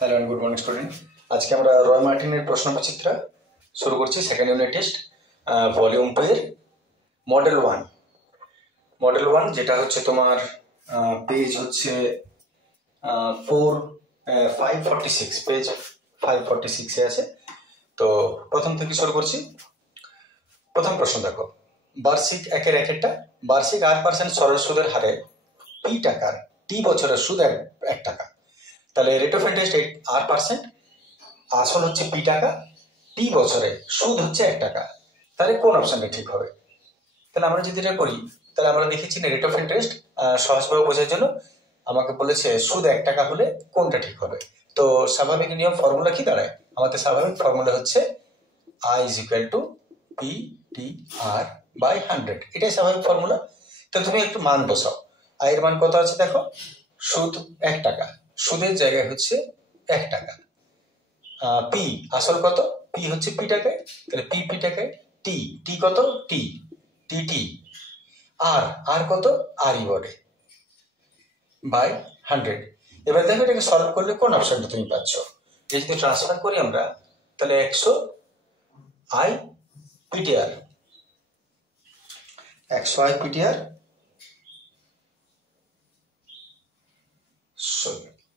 Hello and good morning student. আজকে আমরা রয় মার্টিনের প্রশ্নবিচিত্রা শুরু করছি। সেকেন্ড ইউনিট টেস্ট ভলিউম 2 এর মডেল ওয়ান যেটা হচ্ছে তোমার পেজ হচ্ছে 546, পেজ 546 এ আছে। তো প্রথম থেকে শুরু করছি। প্রথম প্রশ্ন দেখো, বার্ষিক একটা বার্ষিক 8% সরল সুদের হারে পি টাকার টি বছরের সুদ 1 টাকা। তাহলে রেট অফ ইন্টারেস্ট 8%, আসল হচ্ছে পি টাকা, টি বছরে সুদ হচ্ছে 1 টাকা। তাহলে কোন অপশনটা ঠিক হবে? তাহলে আমরা যদি এটা করি, তাহলে আমরা দেখেছি না রেট অফ ইন্টারেস্ট সহজভাবে বোঝার জন্য আমাকে বলেছে সুদ 1 টাকা হলে কোনটা ঠিক হবে। তো স্বাভাবিক নিয়ম ফর্মুলা কি দাঁড়ায়? আমাদের স্বাভাবিক ফর্মুলা হচ্ছে I is equal to P T R by 100, এটাই স্বাভাবিক ফর্মুলা। তো তুমি একটু মান বসাও। আই এর মান কত আছে দেখো, সুদ 1 টাকা, সুদের জায়গায় হচ্ছে 1 টাকা। পি আসল কত, পি হচ্ছে পি টাকায়, তাহলে পি পি টাকায়, টি টি কত, টি টি টি, আর আর কত, আর ই বডে বাই 100। এবার দেখো এটাকে সলভ করলে কোন অপশনটা তুমি পাচ্ছ। যদি ট্রান্সফার করি আমরা, তাহলে 100 I PTR, 100 I PTR,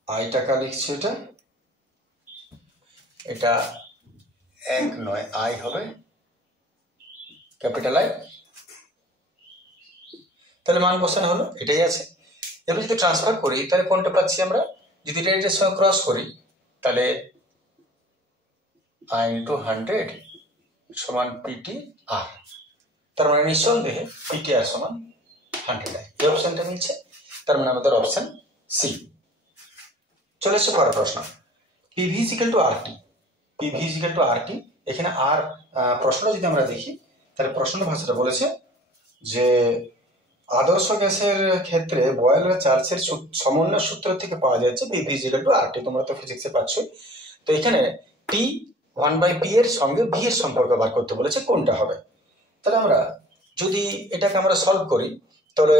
I টাকা লিখছি, এটা 1 নয়, আই হবে ক্যাপিটাল আই। তাহলে মান বসানো হলো, এটাই আছে। এবার যদি ট্রান্সফার করি তাহলে কোনটা পাচ্ছি আমরা? যদি এটার সঙ্গে ক্রস করি তাহলে আই ইন্টু 100 সমান পিটি আর, তার মানে নিঃসন্দেহে পিটি আর সমান 100 আই। এই অপশনটা মিলছে, তার মানে আমাদের অপশন সি। চলে এসছে পরের প্রশ্ন, PV equal to R T. PV equal to R T, এখানে আর প্রশ্নটা যদি আমরা দেখি তাহলে প্রশ্নের ভাষাটা বলেছে যে আদর্শ গ্যাসের ক্ষেত্রে বয়েলের চার্জের সমন্বয় সূত্র থেকে পাওয়া যাচ্ছে পিভি ইকুয়াল টু আর টি। তোমরা তো ফিজিক্সে পাচ্ছ। তো এখানে টি 1/p এর সঙ্গে ভি এর সম্পর্ক বার করতে বলেছে, কোনটা হবে? তাহলে আমরা যদি এটাকে আমরা সলভ করি তাহলে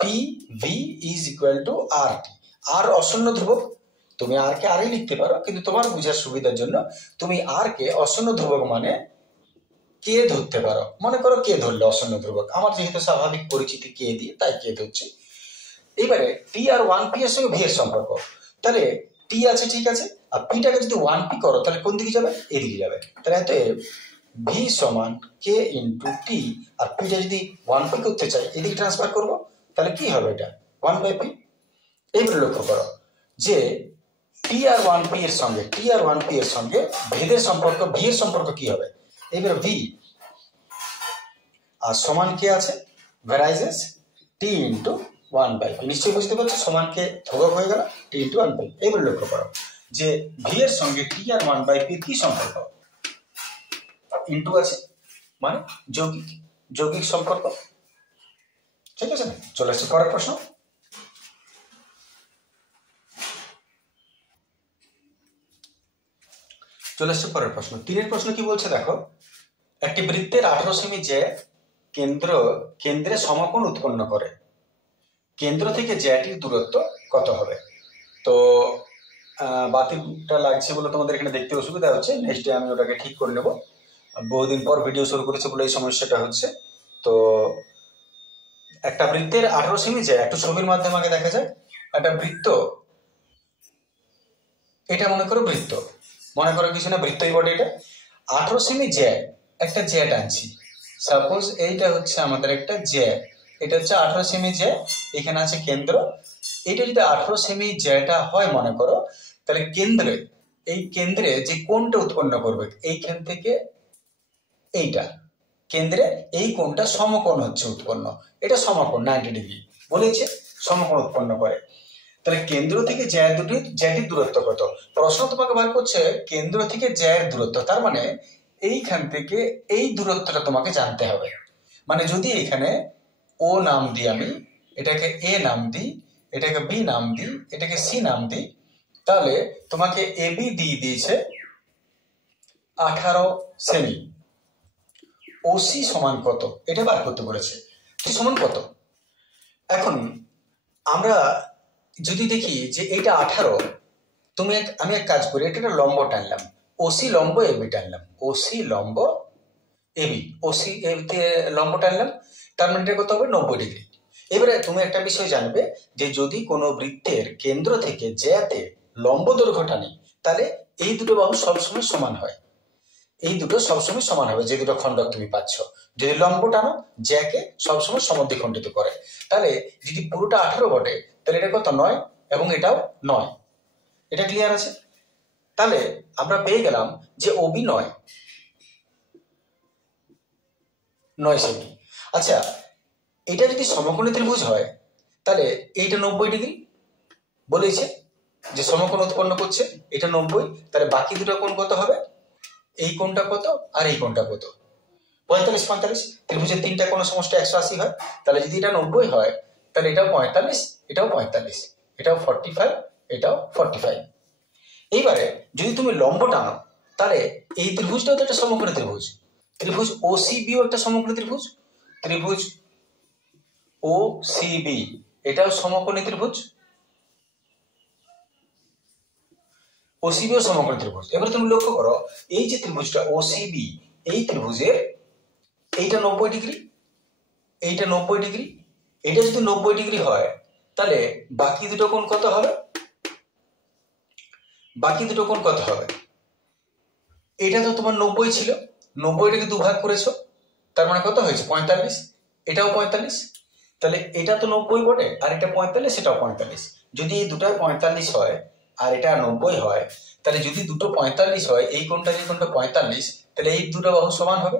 P V is equal to R T. R অশূন্য ধ্রুবক, তুমি আর কে আরই লিখতে পারো, কিন্তু তোমার বুঝার সুবিধার জন্য তুমি আর কে অশূন্য ধ্রুবক মানে কে ধরতে পারো। মনে করো কে ধরলে অশূন্য ধ্রুবক, আমার যেহেতু স্বাভাবিক পরিচিতি কে দিয়ে, তাই কে ধরছি। এবারে টি আর 1p এর সঙ্গে ভি এর সম্পর্ক, তাহলে টি আছে ঠিক আছে, আর পিটাকে যদি 1p করো তাহলে কোন দিকে যাবে? এদিকে যাবে। তাহলে এত ভি সমান কে ইন্টু টি, আর পিটা যদি 1p করতে চাই এদিকে ট্রান্সফার করবো, তাহলে কি হবে? এটা 1/p। এইবারে লক্ষ্য করো যে টি আর 1p এর সঙ্গে ভেদের সম্পর্ক, ভি এর সম্পর্ক কি হবে? এবার ভি আর সমান কে আছে, ভ্যারাইজেস টি ইন্টু 1/p। নিশ্চয়ই বুঝতে পারছো সমান কে ধ্রুবক হয়ে গেল, টি ইন্টু 1/p। এবার লক্ষ্য করো যে ভি এর সঙ্গে টি আর 1/p কি সম্পর্ক? ইন্টু আছে, মানে যৌগিক সম্পর্ক। ঠিক আছে না? চলে আসছে পরের প্রশ্ন। চলে আসছে পরের প্রশ্ন, 3 প্রশ্ন কি বলছে দেখো, একটি বৃত্তের 18 সেমি যে কেন্দ্রে সমকোণ উৎপন্ন করে, কেন্দ্র থেকে জ্যাটির দূরত্ব কত হবে? তো বাতিলটা লাগছে বলে তোমাদের এখানে দেখতে অসুবিধা হচ্ছে, নেক্সট ডে আমি ওটাকে ঠিক করে নেব। বহুদিন পর ভিডিও শুরু করেছে বলে এই সমস্যাটা হচ্ছে। তো একটা বৃত্তের 18 সেমি যে, একটু ছবির মাধ্যমে আগে দেখা যায়। একটা বৃত্ত, এটা মনে করো বৃত্ত, মনে করো কিছু না, বৃত্তই বটে। এটা 18 সেমি যে, একটা জ্যা টানছি, সাপোজ এইটা হচ্ছে আমাদের একটা জ্যা, এটা হচ্ছে 18 সেমি জ্যা, এখানে আছে কেন্দ্র। এটা যদি 18 সেমি জ্যাটা হয় মনে করো, তাহলে এই কেন্দ্রে যে কোণটা উৎপন্ন করবে এইখান থেকে এইটা, কেন্দ্রে এই কোণটা সমকোণ হচ্ছে উৎপন্ন, এটা সমকোণ 90 ডিগ্রি বলেছে, সমকোণ উৎপন্ন করে। তাহলে কেন্দ্র থেকে জ্যাটির দূরত্ব কত? প্রশ্ন তোমাকে বার করছে কেন্দ্র থেকে জ্যায়ের দূরত্ব, তার মানে এইখান থেকে এই দূরত্বটা তোমাকে জানতে হবে। মানে যদি এখানে ও নাম দিই আমি, এটাকে এ নাম দিই, এটাকে বি নাম দিই, এটাকে সি নাম দিই, তাহলে তোমাকে এ বি দিয়ে দিয়েছে 18 সেমি। ওসি সমান কত এটা বার করতে বলেছে, সমান কত? এখন আমরা যদি দেখি যে এটা 18, আমি এক কাজ করি, এটা একটা লম্ব টানলাম, ওসি লম্ব এবি টানলাম, ওসি লম্ব এবি, ওসি এবিতে লম্ব টানলাম, তার মানে এটা কত হবে 90 ডিগ্রি। এবারে তুমি একটা বিষয় জানবে যে যদি কোনো বৃত্তের কেন্দ্র থেকে জ্যাতে লম্ব দৈর্ঘ্য টানি তাহলে এই দুটো বাহু সবসময় সমান হয়, এই দুটো সবসময় সমান হবে যে দুটো খণ্ডক তুমি পাচ্ছ। যদি লম্ব টানো জ্যাকে সবসময় সমদ্বিখণ্ডিত করে, তাহলে যদি পুরোটা 18 বটে তাহলে এটা কত 9 এবং এটাও 9। এটা ক্লিয়ার আছে? তাহলে আমরা পেয়ে গেলাম যে ওবি 9 সেমি। আচ্ছা, এটা যদি সমকোণী ত্রিভুজ হয় তাহলে এইটা 90 ডিগ্রি বলেছে যে সমকোণ উৎপন্ন করছে, এটা 90, তাহলে বাকি দুটো কোণ কত হবে? এই কোণটা কত আর এই কোণটা কত? 45 45। ত্রিভুজের তিনটা কোণ সমষ্টি 180 হয়, তাহলে যদি এটা 90 হয় তাহলে এটাও 45, এটাও 45, এটাও 45, এটাও 45। এইবারে যদি তুমি লম্ব টানো তাহলে এই ত্রিভুজটাও তো একটা সমকোণী ত্রিভুজ, ত্রিভুজ ওসিবিও একটা সমকোণী ত্রিভুজ, ত্রিভুজ ওসিবি এটাও সমকোণী ত্রিভুজ, ওসিবিও সমকোণী ত্রিভুজ। এবার তুমি লক্ষ্য করো এই যে ত্রিভুজটা ওসিবি, এই ত্রিভুজের এইটা 90 ডিগ্রি, এইটা 90 ডিগ্রি, এটা যদি 90 ডিগ্রি হয় তাহলে বাকি দুটো কোণ কত হবে? বাকি দুটো কোণ কত হবে? এটা তো তোমার 90 ছিল, 90টাকে দুভাগ করেছো, তার মানে কত হয়েছে? 45। এটাও 45, তাহলে এটা তো 90 বটে আর এটা 45, এটাও 45। যদি এই দুটাই 45 হয় আর এটা 90 হয় তাহলে যদি দুটো 45 হয়, এই কোণটা এই কোণটা 45, তাহলে এই দুটো বাহু সমান হবে।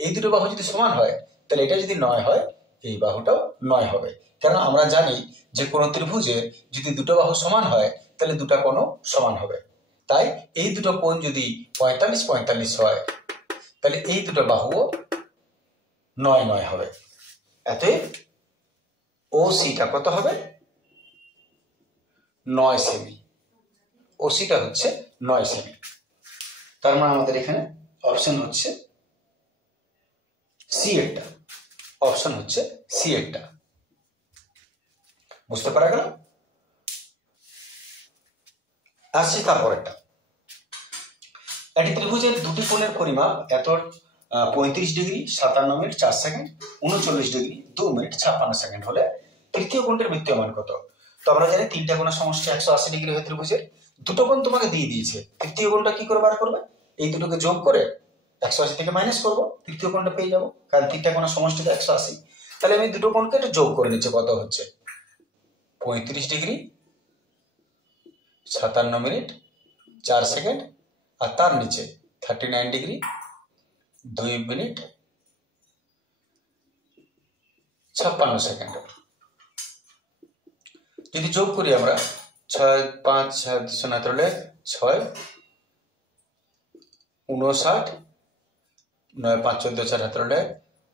এই দুটো বাহু যদি সমান হয় তাহলে এটা যদি 9 হয় এই বাহুটাও 9 হবে। কারণ আমরা জানি যে কোনো ত্রিভুজে যদি দুটো বাহু সমান হয় তাহলে দুটো কোণও সমান হবে। তাই এই দুটো কোণ যদি 45 45 হয় তাহলে এই দুটো বাহুও 9 9 হবে। অতএব ওসিটা কত হবে? 9 সেমি। ওসিটা হচ্ছে 9 সেমি। তার মানে আমাদের এখানে অপশন হচ্ছে সি এরটা, অপশন হচ্ছে সি এরটা। বুঝতে পারা গেল? আসছি তারপরেরটা। একটি ত্রিভুজের দুটি কোণের পরিমাপ এত 35 degree 57 minute 4 second, 39 degree 2 minute 56 second হলে তৃতীয় কোণটির বৃত্তীয় মান কত? তো আমরা জানি তিনটা কোণের সমষ্টি 180 ডিগ্রি হয় ত্রিভুজের, দুটো কোণ তোমাকে দিয়ে দিয়েছে, তৃতীয় কোণটা কি করে বার করবে? এই দুটোকে যোগ করে 180 থেকে মাইনাস করবো, তৃতীয় কোণটা পেয়ে যাবো, কারণ তিনটা কোণের সমষ্টি তো 180। তাহলে আমি দুটো কোণকে একটু যোগ করে নিচ্ছি, কত হচ্ছে? 35 ডিগ্রি 57 মিনিট 4 সেকেন্ড আর তার নিচে 39 ডিগ্রি 2 মিনিট 56 সেকেন্ড। যদি যোগ করি আমরা 6 5 7 হলে 6 59 9 5 14 4 হাত হলে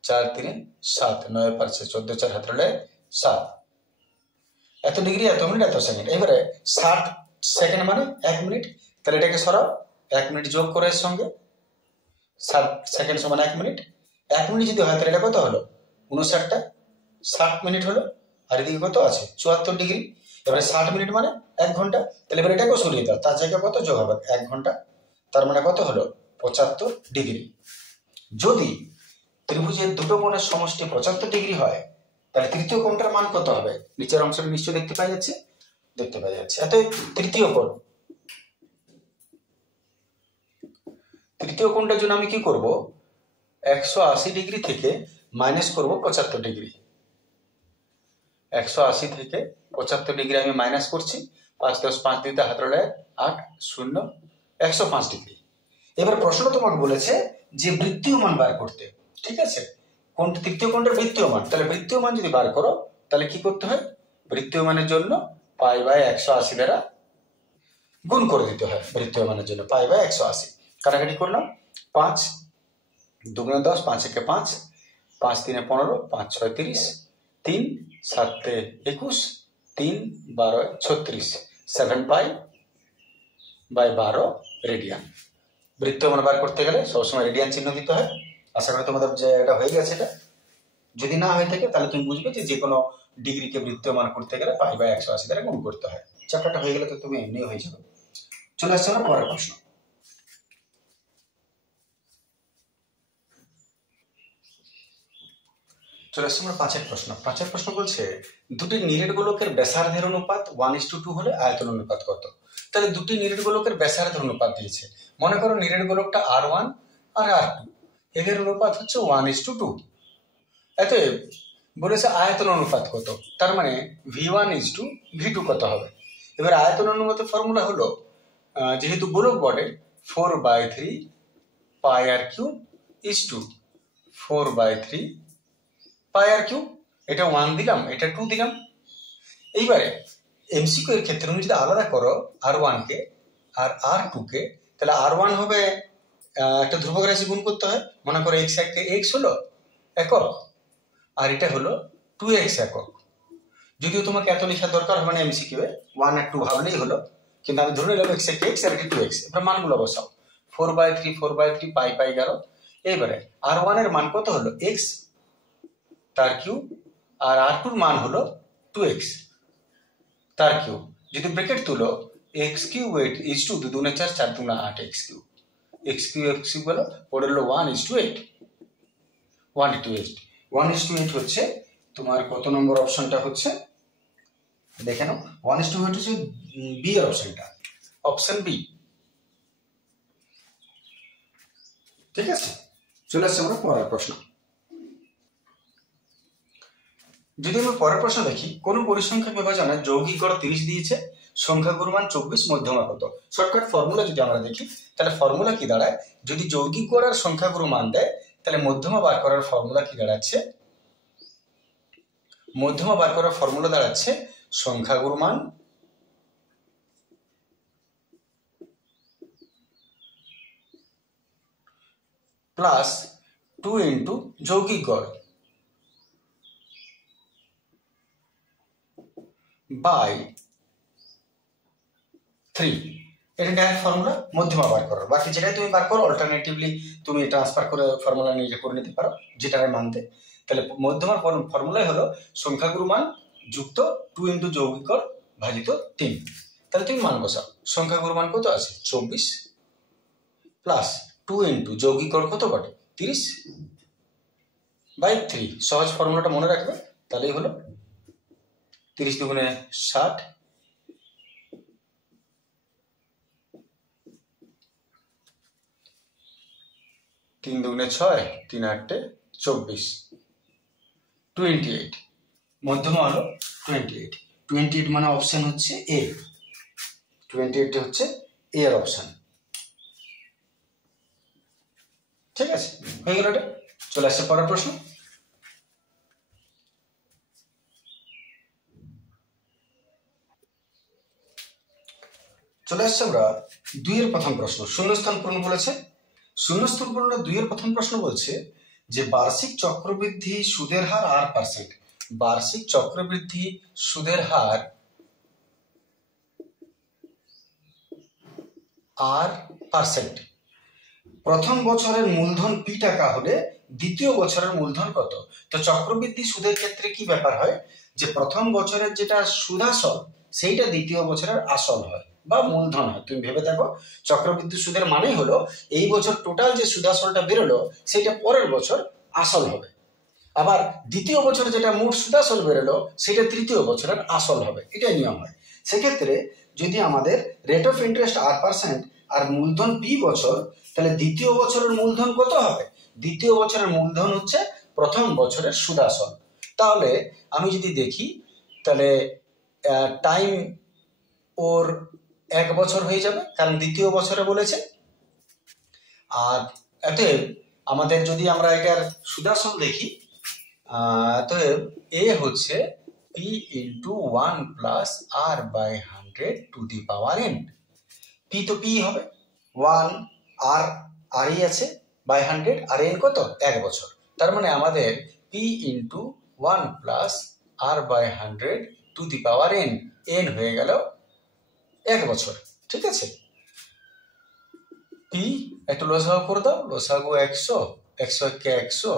4 3 7 9 5 14 4 হাত হলে 7, এত ডিগ্রি এত মিনিট এত সেকেন্ড। এবারে 60 সেকেন্ড মানে 1 মিনিট, তাহলে এটাকে সরাও, 1 মিনিট যোগ করে এর সঙ্গে 60 সেকেন্ড সমান 1 মিনিট। 1 মিনিট যদি হয় তাহলে এটা কত হলো? 59টা 60 মিনিট হলো, আর এদিকে কত আছে? 74 ডিগ্রি। এবারে 60 মিনিট মানে 1 ঘন্টা, তাহলে এবার এটাকেও সরিয়ে দাও, তার জায়গায় কত যোগ হবে? 1 ঘন্টা, তার মানে কত হলো? 75 ডিগ্রি। যদি ত্রিভুজের দুটো কোণের সমষ্টি 75 ডিগ্রি হয় তাহলে তৃতীয় কোণটার মান কত হবে? নিচের অংশটা নিশ্চয়ই দেখতে পাওয়া যাচ্ছে, দেখতে পাওয়া যাচ্ছে। অতএব তৃতীয় কোণ, তৃতীয় কোণটার জন্য আমি কি করব? 180 ডিগ্রি থেকে মাইনাস করব 75 ডিগ্রি। 180 থেকে 75 ডিগ্রি আমি মাইনাস করছি, 5 10 5 দিতে হাত রলে 8 0 105 ডিগ্রি। এবার প্রশ্ন তোমাকে বলেছে যে বৃত্তীয় মান বার করতে, ঠিক আছে? কোনটা তৃতীয় কোণটার বৃত্তীয় মান, তাহলে বৃত্তীয় মান যদি বার করো তাহলে কি করতে হয়? বৃত্তীয় মানের জন্য পাই বাই 180 দ্বারা গুণ করে দিতে হয়। বৃত্তীয় মানের জন্য পাই বাই 180 কাটাকাটি করলাম, 5 2 × 10 5 1 5 5 3 15 5 6 30 3 7 21 3 12 36 7 পাই বাই 12 রেডিয়ান। বৃত্তীয় মান বার করতে গেলে সবসময় রেডিয়ান চিহ্ন দিতে হয়। আশা করি তোমাদের যে এটা হয়ে গেছে। এটা যদি না হয়ে থাকে তাহলে তুমি বুঝবে যে কোনো ডিগ্রিকে বৃত্তীয় মান করতে গেলে পাই বাই 180 দ্বারা গুণ করতে হয়। চ্যাপ্টারটা হয়ে গেলে তো তুমি এমনিও হয়ে যাবে। চলে আসছে আমরা পরের প্রশ্ন। চলে আসছে আমরা পাঁচের প্রশ্ন। পাঁচের প্রশ্ন বলছে দুটি নিরেট গোলকের ব্যাসার্ধের অনুপাত 1:2 হলে আয়তন অনুপাত কত? তাহলে দুটি নিরেট গোলকের ব্যাসার্ধের অনুপাত দিয়েছে। মনে করো নিরেট গোলকটা R1 আর R2, এদের অনুপাত হচ্ছে 1:2। এতে বলেছে আয়তন অনুপাত কত, তার মানে V1:V2 কত হবে। এবার আয়তন অনুপাতের ফর্মুলা হলো যেহেতু গোলক বটে 4/3 pi R cube is to 4/3 pi R cube. এটা 1 দিলাম, এটা 2 দিলাম। এইবারে এমসিকিউ এর ক্ষেত্রে তুমি যদি আলাদা করো R1 কে আর R2 কে, তাহলে R1 হবে একটা ধ্রুবক রাশি গুণ করতে হয়। মনে করো x হলো একক আর এটা হলো 2x একক। যদিও তোমাকে এত লেখার দরকার হবে না এমসিকিউ এ, 1 আর 2 ভাবলেই হলো, কিন্তু আমি ধরে নিলাম x আর এটা 2x। এবার মানগুলো বসাও, 4/3 পাই 11। এইবারে R1 এর মান কত হলো x তার কিউব, আর R2 এর মান হলো 2x তার কিউব। যদি ব্র্যাকেট তুলো x কিউব ইজ টু 2 দুগুণে 4, 4 দুগুণে 8 x কিউব হলো পড়ে হলো 1:8। 1:8 হচ্ছে তোমার কত নম্বর অপশনটা হচ্ছে দেখে নাও। 1:8 হচ্ছে বি এর অপশনটা, অপশন বি। ঠিক আছে, চলে আসছে আমরা পরের প্রশ্ন। যদি আমরা পরের প্রশ্ন দেখি, কোন পরিসংখ্যান বিভাজনে যৌগিক গড় 30 দিয়েছে, সংখ্যাগুরু মান 24, মধ্যমা কত? শর্টকাট ফর্মুলা যদি আমরা দেখি তাহলে ফর্মুলা কি দাঁড়ায়, যদি যৌগিক গড় আর সংখ্যাগুরু মান দেয় তাহলে মধ্যমা বার করার ফর্মুলা কি দাঁড়াচ্ছে? মধ্যমা বার করার ফর্মুলা দাঁড়াচ্ছে সংখ্যাগুরু মান প্লাস 2 ইন্টু যৌগিক গড় বাই 3। এটা ডাইরেক্ট ফর্মুলা মধ্যমা বার করার। বাকি যেটাই তুমি বার করো অল্টারনেটিভলি তুমি ট্রান্সফার করে ফর্মুলা নিজে করে নিতে পারো যেটার মানতে। তাহলে মধ্যমার ফর্মুলাই হলো সংখ্যাগুরু মান যুক্ত 2 ইন্টু যৌগিক গড় ভাজিত 3। তাহলে তুমি মান বসাও, সংখ্যাগুরু মান কত আছে 24 প্লাস 2 ইন্টু যৌগিক গড় কত বটে 30 বাই 3। সহজ ফর্মুলাটা মনে রাখবে, তাহলেই হলো 30 দুগুণে 60, 3 দুগুণে 6, 3 8 24, 28। মধ্যমা হলো 28। 28 মানে অপশন হচ্ছে এ, 28 হচ্ছে এ এর অপশন। ঠিক আছে, হয়ে গেল এটা। চলে আসছে পরের প্রশ্ন। চলে আসছে আমরা 2 এর প্রথম প্রশ্ন, শূন্যস্থান পূরণ বলেছে। শূন্যস্থান পূরণ 2 এর প্রথম প্রশ্ন বলছে যে বার্ষিক চক্রবৃদ্ধি সুদের হার R%। বার্ষিক চক্রবৃদ্ধি সুদের হার R%। প্রথম বছরের মূলধন P টাকা হলে দ্বিতীয় বছরের মূলধন কত? তো চক্রবৃদ্ধি সুদের ক্ষেত্রে কি ব্যাপার হয় যে প্রথম বছরের যেটা সুদাসল সেইটা দ্বিতীয় বছরের আসল হয় বা মূলধন হয়। তুমি ভেবে দেখো, চক্রবৃদ্ধি সুদের মানেই হলো এই বছর টোটাল যে সুদাসলটা বেরোলো সেটা পরের বছর আসল হবে, আবার দ্বিতীয় বছর যেটা মোট সুদাসল বেরোলো সেটা তৃতীয় বছরের আসল হবে। এটাই নিয়ম হয়। সেক্ষেত্রে যদি আমাদের রেট অফ ইন্টারেস্ট R% আর মূলধন P বছর, তাহলে দ্বিতীয় বছরের মূলধন কত হবে? দ্বিতীয় বছরের মূলধন হচ্ছে প্রথম বছরের সুদাসল। তাহলে আমি যদি দেখি তাহলে টাইম ওর 1 বছর হয়ে যাবে, কারণ দ্বিতীয় বছরে বলেছে। আর অতএব আমাদের যদি আমরা এটার সুদাসল দেখি, অতএব এ হচ্ছে P into 1 plus R/100 to the power n। P তো P হবে 1, আর আরই আছে বাই 100, আর n কত 1 বছর। তার মানে আমাদের P into 1 plus R/100 to the power n, n হয়ে গেল 1 বছর। ঠিক আছে, P একটু লসাগু করে দাও, লসাগু 100, 100 কে 100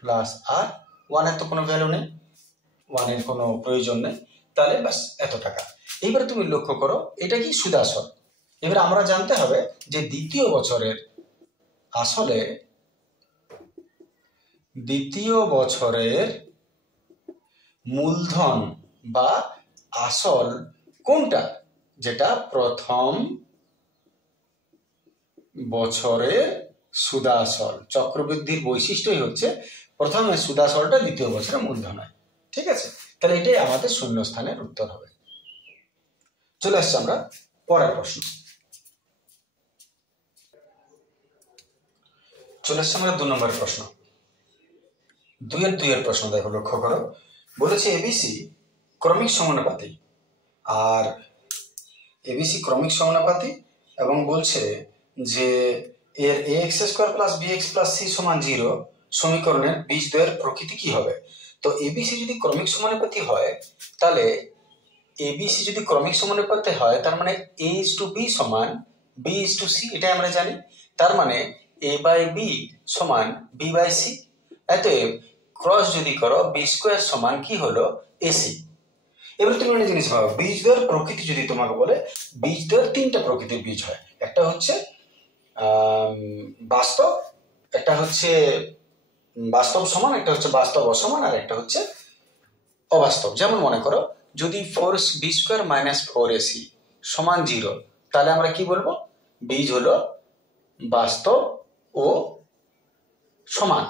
প্লাস আর 1 এর তো কোনো ভ্যালু নেই, 1 এর কোনো প্রয়োজন নেই, তাহলে বাস এত টাকা। এইবার তুমি লক্ষ্য করো এটা কি সুদাসল, এবার আমরা জানতে হবে যে দ্বিতীয় বছরের আসলে দ্বিতীয় বছরের মূলধন বা আসল কোনটা, যেটা প্রথম বছরের সুদাসল। চক্রবৃদ্ধির বৈশিষ্ট্যই হচ্ছে প্রথমে সুদাসলটা দ্বিতীয় বছরের মূলধন হয়। ঠিক আছে, তাহলে এটাই আমাদের শূন্যস্থানের উত্তর হবে। চলে আসছে আমরা পরের প্রশ্ন। চলে আসছে আমরা 2 নম্বরের প্রশ্ন। 2 এর প্রশ্ন দেখো, লক্ষ্য করো। বলেছে এবিসি ক্রমিক সমানুপাতি, আর এবিসি ক্রমিক সমানুপাতি এবং বলছে যে এর ax square plus bx plus c সমান 0 সমীকরণের বীজদ্বয়ের প্রকৃতি কি হবে। তো এবিসি যদি ক্রমিক সমানুপাতি হয়, তাহলে এবিসি যদি ক্রমিক সমানুপাতি হয়, তার মানে a is to b সমান b is to c, এটা আমরা জানি। তার মানে a বাই b সমান b বাই c। অতএব ক্রস যদি করো b স্কয়ার সমান কি হলো ac। এবার তুমি একটা জিনিস ভাবো, বীজদ্বয়ের প্রকৃতি যদি তোমাকে বলে, বীজদ্বয়ের 3টা প্রকৃতির বীজ হয়। একটা হচ্ছে বাস্তব, একটা হচ্ছে বাস্তব সমান, একটা হচ্ছে বাস্তব অসমান, আর একটা হচ্ছে অবাস্তব। যেমন মনে করো যদি 4b স্কয়ার মাইনাস 4ac সমান 0, তাহলে আমরা কি বলবো, বীজ হলো বাস্তব ও সমান।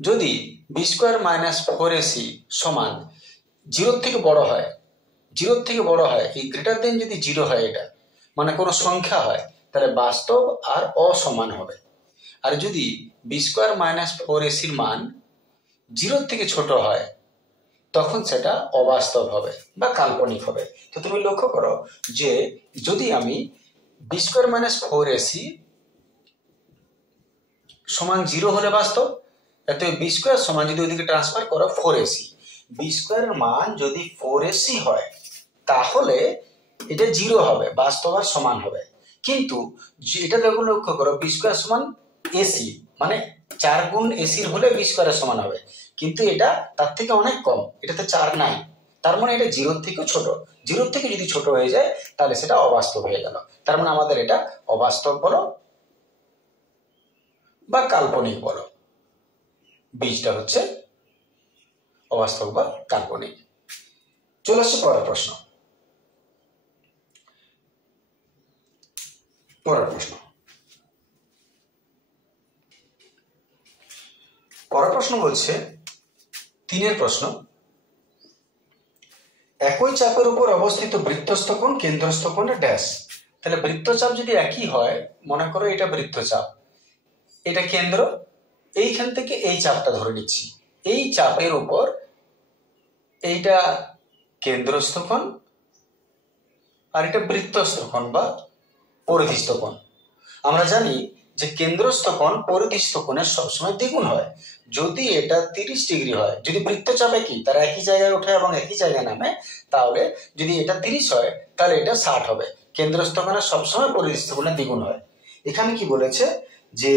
যদি b স্কয়ার মাইনাস 4ac সমান 0 থেকে বড় হয়, 0 থেকে বড় হয়, এই গ্রেটার দেন যদি 0 হয়, এটা মানে কোনো সংখ্যা হয়, তাহলে বাস্তব আর অসমান হবে। আর যদি b স্কয়ার মাইনাস 4ac এর মান 0 থেকে ছোট হয়, তখন সেটা অবাস্তব হবে বা কাল্পনিক হবে। তো তুমি লক্ষ্য করো যে যদি আমি b স্কয়ার মাইনাস 4ac সমান 0 হলে বাস্তব, এত b স্কয়ার সমান যদি ওইদিকে ট্রান্সফার করো 4ac, b স্কয়ারের মান যদি 4ac হয়, তাহলে এটা 0 হবে, বাস্তব আর সমান হবে। কিন্তু এটা দেখো, লক্ষ্য করো b স্কয়ার সমান ac, মানে 4 গুণ ac হলে b স্কয়ারের সমান হবে, কিন্তু এটা তার থেকে অনেক কম, এটাতে 4 নাই। তার মানে এটা 0 থেকে ছোট। 0 থেকে যদি ছোট হয়ে যায়, তাহলে সেটা অবাস্তব হয়ে গেল। তার মানে আমাদের এটা অবাস্তব বলো বা কাল্পনিক বলো, বীজটা হচ্ছে অবাস্তব বা কাল্পনিক। চলে আসছে পরের প্রশ্ন। পরের প্রশ্ন বলছে 3 প্রশ্ন, একই চাপের উপর অবস্থিত বৃত্তস্থ কোণ কেন্দ্রস্থ কোণের ড্যাশ। তাহলে বৃত্তচাপ যদি একই হয়, মনে করো এটা বৃত্তচাপ, এটা কেন্দ্র, এইখান থেকে এই চাপটা ধরে নিচ্ছি, এই চাপের উপর এইটা কেন্দ্রস্থ কোণ, আর এটা বৃত্তস্থ কোণ বা পরিধিস্থ কোণ। আমরা জানি যে কেন্দ্রস্থ কোণ পরিধিস্থ কোণের সবসময় দ্বিগুণ হয়। যদি এটা 30 ডিগ্রি হয়, যদি বৃত্তচাপ একই, তারা একই জায়গায় ওঠে এবং একই জায়গায় নামে, তাহলে যদি এটা 30 হয়, তাহলে এটা 60 হবে। কেন্দ্রস্থ কোণের সবসময় পরিধিস্থ কোণের দ্বিগুণ হয়। এখানে কি বলেছে যে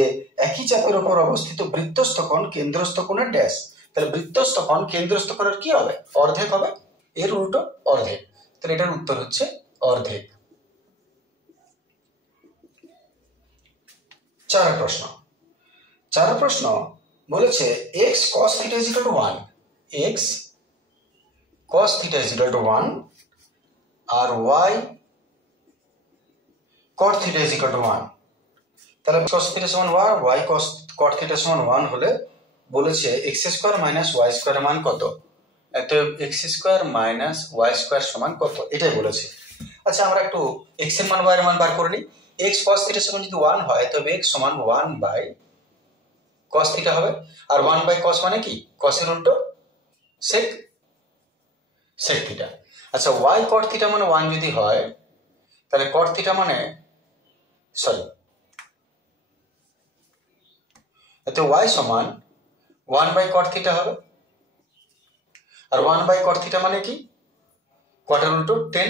একই চাপের উপর অবস্থিত বৃত্তস্থ কোণ কেন্দ্রস্থ কোণের ড্যাশ। তাহলে বৃত্তস্থ কোণ কেন্দ্রস্থ কোণের কি হবে, অর্ধেক হবে, এর উল্টো অর্ধেক। তাহলে এটার উত্তর হচ্ছে অর্ধেক। 4 প্রশ্ন বলেছে x cos θ is equal to 1, x cos θ is equal to 1 R y cot θ is equal to 1। তাহলে cos θ সমান 1, y cot θ সমান 1 হলে বলেছে x স্কয়ার মাইনাস y স্কয়ারের মান কত। এত x square minus y square সমান কত, এটাই বলেছে। আচ্ছা, আমরা একটু x এর মান y এর মান বার করে নিই। x cos θ সমান যদি 1 হয়, তবে x সমান 1 বাই cos θ হবে। আর 1 বাই cos মানে কি, cos এর উল্টো sec θ। আচ্ছা, y cot θ মানে 1 যদি হয়, তাহলে cot θ মানে এতে y সমান 1 বাই cot θ হবে। আর 1 বাই cot θ মানে কি, cot এর উল্টো tan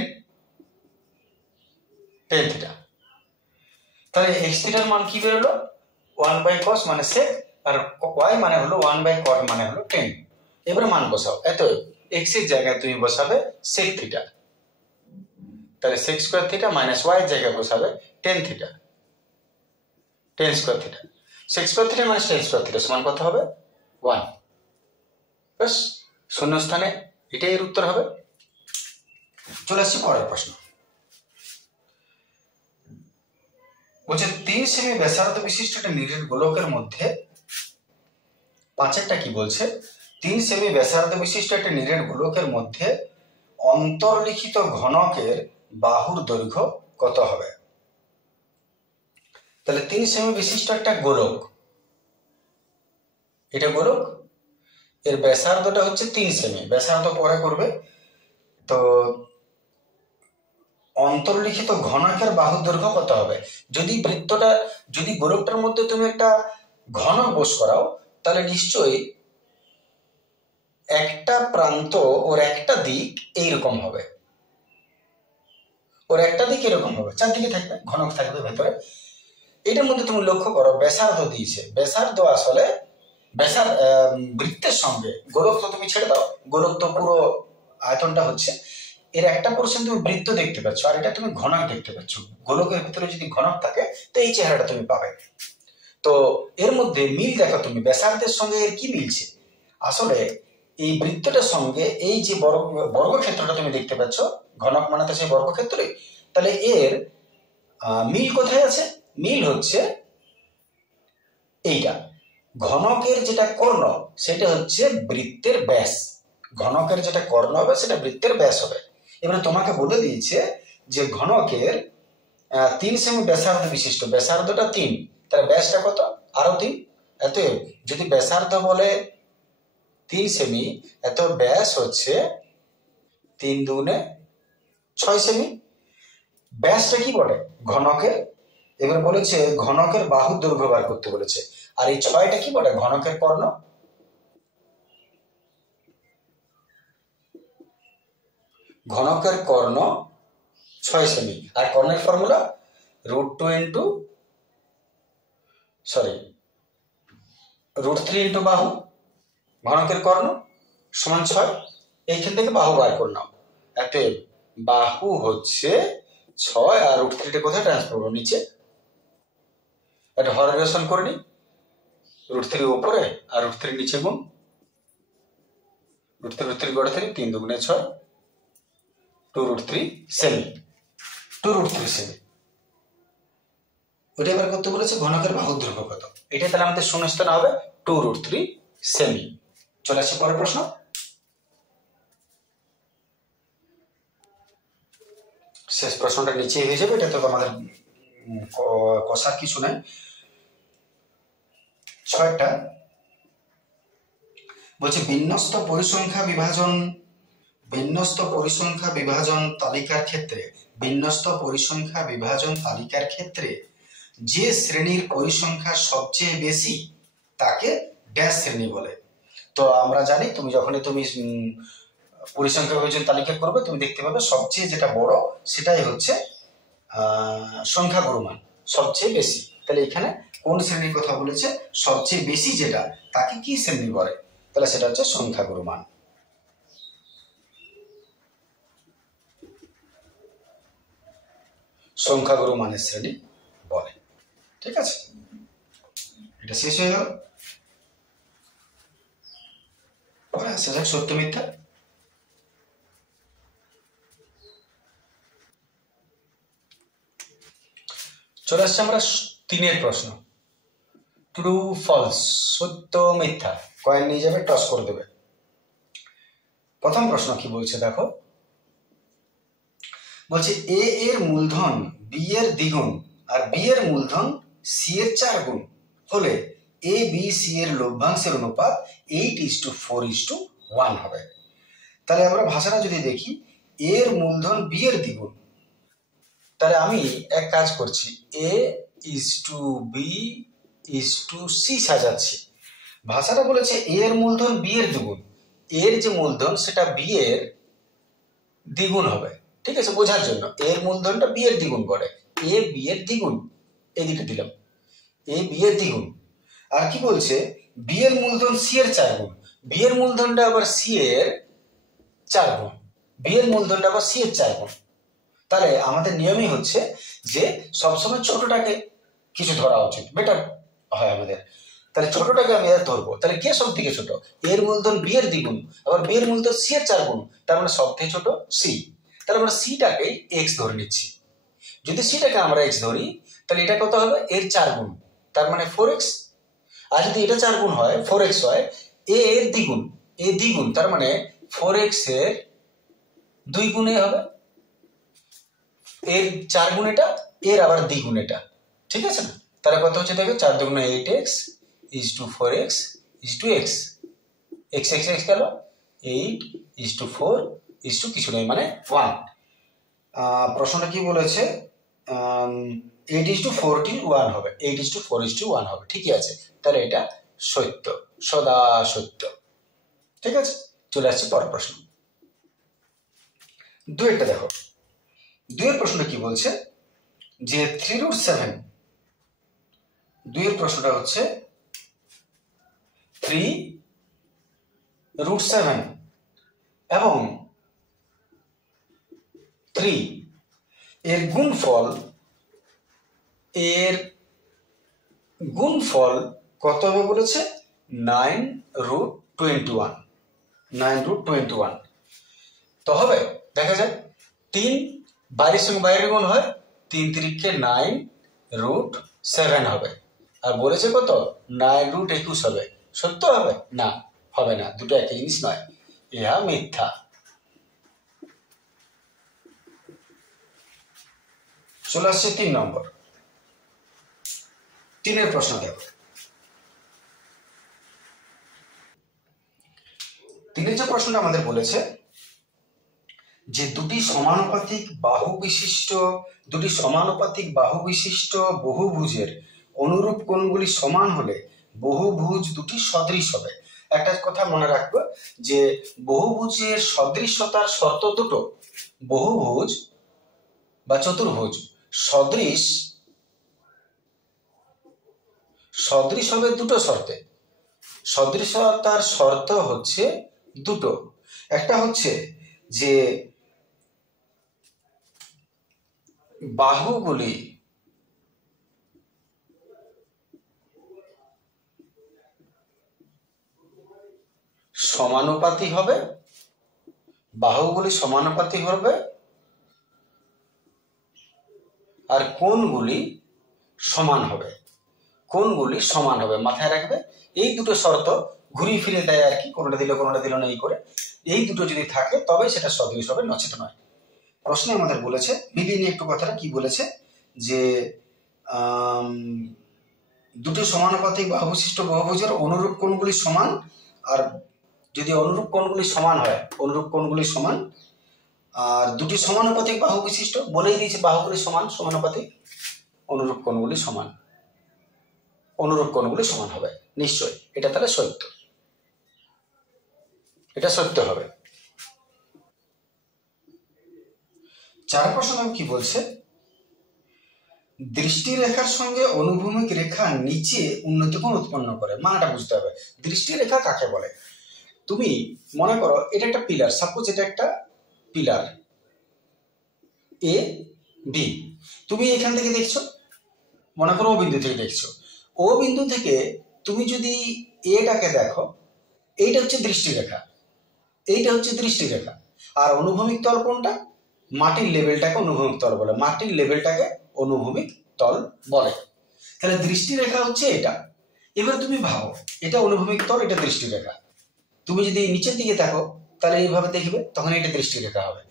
θ। তাহলে x θ এর মান কি বেরোলো, 1 বাই cos মানে sec, আর y মানে হলো 1 বাই cot মানে হলো tan। এবারে মান বসাও। এত x এর জায়গায় তুমি বসাবে sec θ। তাহলে sec square theta minus y এর জায়গায় বসাবে tan theta, tan square theta, sec square theta minus tan square theta সমান কত হবে 1। বাস শূন্যস্থানে এটাই এর উত্তর হবে। চলে আসছি পরের প্রশ্ন। বলছে 3 সেমি ব্যাসার্ধ বিশিষ্ট একটা নিরেট গোলকের মধ্যে 5এরটা কি বলছে, 3 সেমি ব্যাসার্ধ বিশিষ্ট একটা নিরেট গোলকের মধ্যে অন্তর্লিখিত ঘনকের বাহুর দৈর্ঘ্য কত হবে। তাহলে 3 সেমি বিশিষ্ট একটা গোলক, এটা গোলক, এর ব্যাসার্ধটা হচ্ছে 3 সেমি, ব্যাসার্ধ পরে করবে। তো অন্তর্লিখিত ঘনকের বাহুর দৈর্ঘ্য কত হবে। যদি বৃত্তটা, যদি গোলকটার মধ্যে তুমি একটা ঘনক বস করাও, তাহলে নিশ্চয়ই একটা প্রান্ত ওর একটা দিক এইরকম হবে, ওর একটা দিক এরকম হবে, চারদিকে থাকবে, ঘনক থাকবে ভেতরে। এটার মধ্যে তুমি লক্ষ্য করো ব্যাসার্ধ দিয়েছে, ব্যাসার্ধ আসলে বৃত্তের সঙ্গে, গোলক তো তুমি ছেড়ে দাও, গোলক তো পুরো আয়তনটা হচ্ছে, এর একটা পোর্শন তুমি বৃত্ত দেখতে পাচ্ছ আর এটা তুমি ঘনক দেখতে পাচ্ছ। গোলকের ভিতরে যদি ঘনক থাকে তো এই চেহারাটা তুমি পাবে। তো এর মধ্যে মিল দেখো তুমি, ব্যাসার্ধের সঙ্গে এর কি মিলছে, আসলে এই বৃত্তটার সঙ্গে এই যে বর্গক্ষেত্রটা তুমি দেখতে পাচ্ছ, ঘনক মানে তো সেই বর্গক্ষেত্রে, তাহলে এর মিল কোথায় আছে, মিল হচ্ছে এইটা, ঘনকের যেটা কর্ণ সেটা হচ্ছে বৃত্তের ব্যাস, ঘনকের যেটা কর্ণ হবে সেটা বৃত্তের ব্যাস হবে। এবারে তোমাকে বলে দিয়েছে যে ঘনকের 3 সেমি ব্যাসার্ধ বিশিষ্ট, ব্যাসার্ধটা 3, তাহলে ব্যাসটা কত আরো 3, এত যদি ব্যাসার্ধ বলে 3 সেমি, এত ব্যাস হচ্ছে 3 দুগুণে 6 সেমি। ব্যাসটা কি বলে ঘনকের, এবার বলেছে ঘনকের বাহুর দৈর্ঘ্য বার করতে বলেছে, আর এই 6টা কি বলে ঘনকের কর্ণ। ঘনকের কর্ণ 6 সেমি, আর কর্ণের ফর্মুলা √3 ইন্টু বাহু, ঘনকের কর্ণ সমান 6, এইখান থেকে বাহু বার করে নাও। অতএব বাহু হচ্ছে 6 আর √3টা কোথায় ট্রান্সফার করবো নিচে, এটা হররেশন করে নি, √3 উপরে আর √3 নিচে গুণ, √3 গড়ে 3 দুগুণে 6, 2√3 সেমি, 2√3 সেমি। ওটা এবার করতে বলেছে ঘনকের বাহুর দৈর্ঘ্য কত, এটা তাহলে আমাদের শূন্যস্থান হবে 2√3 সেমি। চলে আসছে পরের প্রশ্ন। শেষ প্রশ্নটা নিচে হয়ে যাবে, এটা তো আমাদের কষার কিছু নাই। 6টা বলছে বিন্যস্ত পরিসংখ্যা বিভাজন তালিকার ক্ষেত্রে, বিন্যস্ত পরিসংখ্যা বিভাজন তালিকার ক্ষেত্রে যে শ্রেণীর পরিসংখ্যা সবচেয়ে বেশি তাকে ড্যাশ শ্রেণী বলে। তো আমরা জানি তুমি যখনই তুমি পরিসংখ্যা বিভাজন তালিকা করবে তুমি দেখতে পাবে সবচেয়ে যেটা বড় সেটাই হচ্ছে সংখ্যাগুরু মান, সবচেয়ে বেশি। তাহলে এখানে কোন শ্রেণীর কথা বলেছে, সবচেয়ে বেশি যেটা তাকে কি শ্রেণী বলে, তাহলে সেটা হচ্ছে সংখ্যাগুরু মান। সংখ্যাগুরু মানের শ্রেণী বলে। ঠিক আছে, এটা শেষ হয়ে গেল। পরে আসা যাক সত্য মিথ্যা। চলে আসছে আমরা 3-এর প্রশ্ন, ট্রু ফলস, সত্য মিথ্যা, কয়েন নিয়ে যাবে টস করে দেবে। প্রথম প্রশ্ন কি বলছে দেখো, বলছে এ এর মূলধন বি এর দ্বিগুণ আর বি এর মূলধন সি এর 4 গুণ হলে এ বি সি এর লভ্যাংশের অনুপাত 8:4:1 হবে। তাহলে আমরা ভাষাটা যদি দেখি, এর মূলধন বি এর দ্বিগুণ, তাহলে আমি এক কাজ করছি, A:B:C সাজাচ্ছি। ভাষাটা বলেছে এ এর মূলধন বি এর দ্বিগুণ, এর যে মূলধন সেটা বি এর দ্বিগুণ হবে। ঠিক আছে, বোঝার জন্য এর মূলধনটা বি এর দ্বিগুণ করে, এ বি এর দ্বিগুণ, এই দিকে দিলাম, এ বি এর দ্বিগুণ। আর কি বলছে বি এর মূলধন সি এর 4 গুণ, বি এর মূলধনটা আবার সি এর 4 গুণ, বি এর মূলধনটা আবার সি এর 4 গুণ। তাহলে আমাদের নিয়মই হচ্ছে যে সবসময় ছোটটাকে কিছু ধরা উচিত, বেটার হয় আমাদের। তাহলে ছোটটাকে আমি আর ধরবো, তাহলে কে সব থেকে ছোট? এর মূলধন বি এর দ্বিগুণ, আবার বি এর মূলধন সি এর 4 গুণ, তার মানে সব থেকে ছোট সি। তাহলে আমরা সিটাকে এক্স ধরে নিচ্ছি। যদি সিটাকে আমরা এক্স ধরি তাহলে এটা কত হবে? এর 4 গুণ, তার মানে 4x। আর যদি এটা 4 গুণ হয়, 4x হয়, এ এর দ্বিগুণ, এ দ্বিগুণ, তার মানে 4x এর 2 গুণে হবে। এর 4 গুণ এটা, এর আবার দ্বিগুণ এটা, ঠিক আছে না? তাহলে কত হচ্ছে দেখো, 4 দুগুণে 8x is to 4x is to x, x x x গেল, 8 ইজ টু 4 ইজ টু কিছু নেই মানে 1। প্রশ্নটা কি বলেছে? 8 ইজ টু 41 হবে, 8 ইজ টু 4 ইজ টু 1 হবে, ঠিকই আছে। তাহলে এটা সত্য, সদা সত্য, ঠিক আছে। চলে আসছে পরের প্রশ্ন, দুইটা দেখো। দুইয়ের প্রশ্নটা কি বলছে যে 3√7, দুইয়ের প্রশ্নটা হচ্ছে 3√7 এবং 3 এর গুণফল, এর গুণফল কত হবে বলেছে? 9√21, 9√21। তো হবে, দেখা যায় 3 বাইরের সঙ্গে বাইরের গুণ হয়, 3 3 9√7 হবে। আর বলেছে কত? 9√21 হবে। সত্য হবে? না, হবে না, দুটো একই জিনিস নয়, ইহা মিথ্যা। চলে আসছে 3 নম্বর, 3-এর প্রশ্ন দেখো। 3-এর যে প্রশ্নটা আমাদের বলেছে যে দুটি সমানুপাতিক বাহু বিশিষ্ট বহুভুজের অনুরূপ কোণগুলি সমান হলে বহুভুজ দুটি সদৃশ হবে। একটা কথা মনে রাখবো যে বহুভুজের সদৃশতার শর্ত দুটো, বহুভুজ বা চতুর্ভুজ সদৃশ হবে দুটো শর্তে। সদৃশতার শর্ত হচ্ছে দুটো, একটা হচ্ছে যে বাহুগুলি সমানুপাতি হবে, বাহুগুলি সমানুপাতি হবে, আর কোণগুলি সমান হবে, কোণগুলি সমান হবে। মাথায় রাখবে, এই দুটো শর্ত ঘুরিয়ে ফিরে দেয় আর কি, কোনোটা দিল না, এই করে এই দুটো যদি থাকে তবে সেটা সদৃশ হবে, নচেত নয়। প্রশ্নে আমাদের বলেছে, মিলিয়ে নিয়ে একটু কথাটা কি বলেছে যে দুটো সমানুপাতিক বাহু বিশিষ্ট বহুভুজের অনুরূপ কোণগুলি সমান, আর যদি অনুরূপ কোণগুলি সমান হয়, অনুরূপ কোণগুলি সমান, আর দুটি সমানুপাতিক বাহু বিশিষ্ট, বলেই দিয়েছে বাহুগুলি সমান, সমানুপাতিক, অনুরূপ কোণগুলি সমান, অনুরূপ কোণগুলি সমান হবে। নিশ্চয় এটা তাহলে সত্য, এটা সত্য হবে। 4 প্রশ্ন কি বলছে? দৃষ্টিরেখার সঙ্গে অনুভূমিক রেখা নিচে উন্নতি কোণ উৎপন্ন করে। মানেটা বুঝতে হবে, দৃষ্টিরেখা কাকে বলে। তুমি মনে করো এটা একটা পিলার, সাপোজ এটা একটা পিলার এ বি, তুমি এখান থেকে দেখছো, মনে করো ও বিন্দু থেকে দেখছো, ও বিন্দু থেকে তুমি যদি এটাকে দেখো, এইটা হচ্ছে দৃষ্টিরেখা, এইটা হচ্ছে দৃষ্টিরেখা। আর অনুভূমিক তল কোনটা? মাটির লেভেলটাকে অনুভূমিক তল বলে, মাটির লেভেলটাকে অনুভূমিক তল বলে। তাহলে দৃষ্টিরেখা হচ্ছে এটা। এবার তুমি ভাবো, এটা অনুভূমিক তল, এটা দৃষ্টিরেখা। তুমি যদি নিচের দিকে দেখো তাহলে এইভাবে দেখবে, তখন এটা দৃষ্টিরেখা হবে।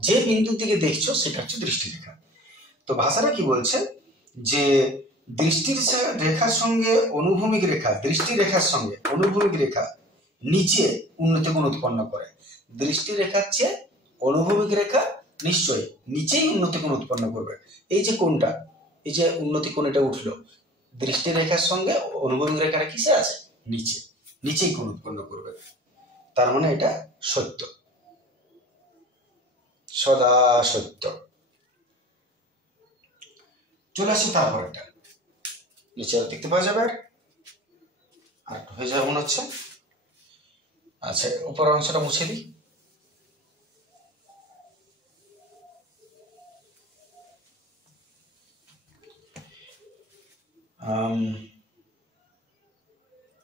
যে বিন্দুর দিকে দেখছো সেটা হচ্ছে দৃষ্টিরেখা। তো ভাষাটা কি বলছে যে দৃষ্টির রেখার সঙ্গে অনুভূমিক রেখা, দৃষ্টিরেখার সঙ্গে অনুভূমিক রেখা নিচে উন্নতি কোণ উৎপন্ন করে। দৃষ্টিরেখার চেয়ে অনুভূমিক রেখা নিশ্চয়ই নিচেই উন্নতি কোণ উৎপন্ন করবে। এই যে কোণটা, এই যে উন্নতি কোণ এটা উঠলো, দৃষ্টিরেখার সঙ্গে অনুভূমিক রেখাটা কিসে আছে? নিচে, নিচেই কোণ উৎপন্ন করবে। তার মানে এটা সত্য, সদা সত্য। চলে আসি তারপর একটা, নিচে দেখতে পাওয়া যাবে, আর হয়ে যাবে মনে হচ্ছে। আচ্ছা, উপর অংশটা মুছে দিই।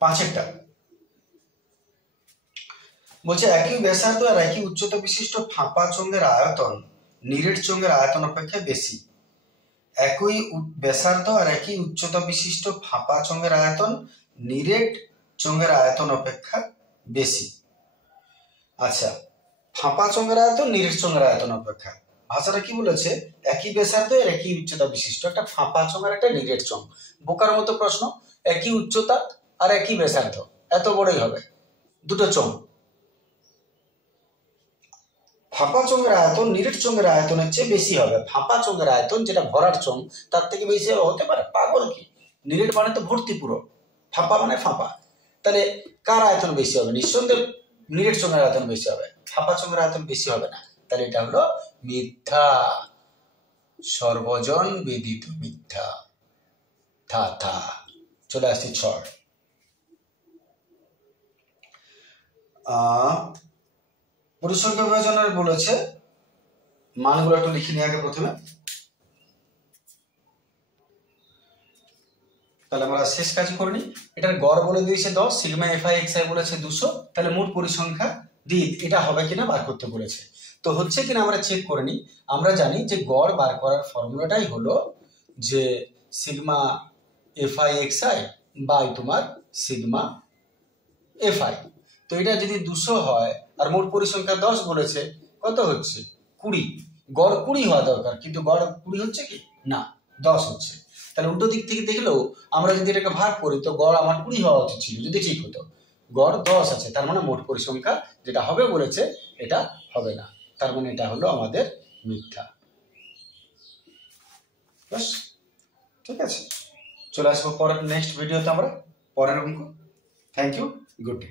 পাঁচেরটা বলছে একই ব্যাসার্ধ আর একই উচ্চতা বিশিষ্ট ফাঁপা চোঙের আয়তন নিরেট চোঙের আয়তন অপেক্ষা বেশি। একই ব্যাসার্ধ আর একই উচ্চতা বিশিষ্ট ফাঁপা চোঙের আয়তন নিরেট চোঙের আয়তন অপেক্ষা বেশি। আচ্ছা, ফাঁপা চোঙের আয়তন নিরেট চোঙের আয়তন অপেক্ষা, ভাষাটা কি বলেছে? একই ব্যাসার্ধ আর একই উচ্চতা বিশিষ্ট একটা ফাঁপা চোঙ আর একটা নিরেট চোঙ। বোকার মতো প্রশ্ন, একই উচ্চতা আর একই ব্যাসার্ধ, এত বড়ই হবে, দুটো চোঙ। ফাঁপা চোঙের আয়তন নিরেট চোঙের আয়তনের চেয়ে বেশি হবে। ফাঁপা চোঙের আয়তন যেটা ভরার চোঙ তার থেকে বেশি হতে পারে? পাগল কি! নিরেট মানে তো ভর্তি পুরো, ফাঁপা মানে ফাঁপা। তাহলে কার আয়তন বেশি হবে? নিঃসন্দেহে নিরেট চোঙের আয়তন বেশি হবে, ফাঁপা চোঙের আয়তন বেশি হবে না। তাহলে এটা হলো মিথ্যা, সর্বজন বিদিত মিথ্যা। থা থা। চলে আসছি ছড়। পরিসংখ্যা বিভাজনের বলেছে, মানগুলো একটু লিখে নিয়ে আগে প্রথমে, তাহলে আমরা শেষ কাজ করে নিই। এটার গড় বলে দিয়েছে 10, সিগমা এফআই এক্সআই বলেছে 200, তাহলে মোট পরিসংখ্যা দিয়ে এটা হবে কিনা বার করতে বলেছে। তো হচ্ছে কিনা আমরা চেক করে নিই। আমরা জানি যে গড় বার করার ফর্মুলাটাই হলো যে সিগমা এফআই এক্সআই বাই তোমার সিগমা এফআই। তো এটা যদি 200 হয় আর মোট পরিসংখ্যা 10 বলেছে, কত হচ্ছে? 20। গড় 20 হওয়া দরকার, কিন্তু গড় 20 হচ্ছে কি না, 10 হচ্ছে। তাহলে উল্টো দিক থেকে দেখলেও আমরা যদি এটাকে ভাগ করি তো গড় আমার 20 হওয়া উচিত ছিল যদি ঠিক হতো। গড় 10 আছে, তার মানে মোট পরিসংখ্যা যেটা হবে বলেছে এটা হবে না, তার মানে এটা হলো আমাদের মিথ্যা। বাস, ঠিক আছে। চলে আসবো পরের নেক্সট ভিডিওতে আমরা পরের অঙ্ক। Thank you, good day.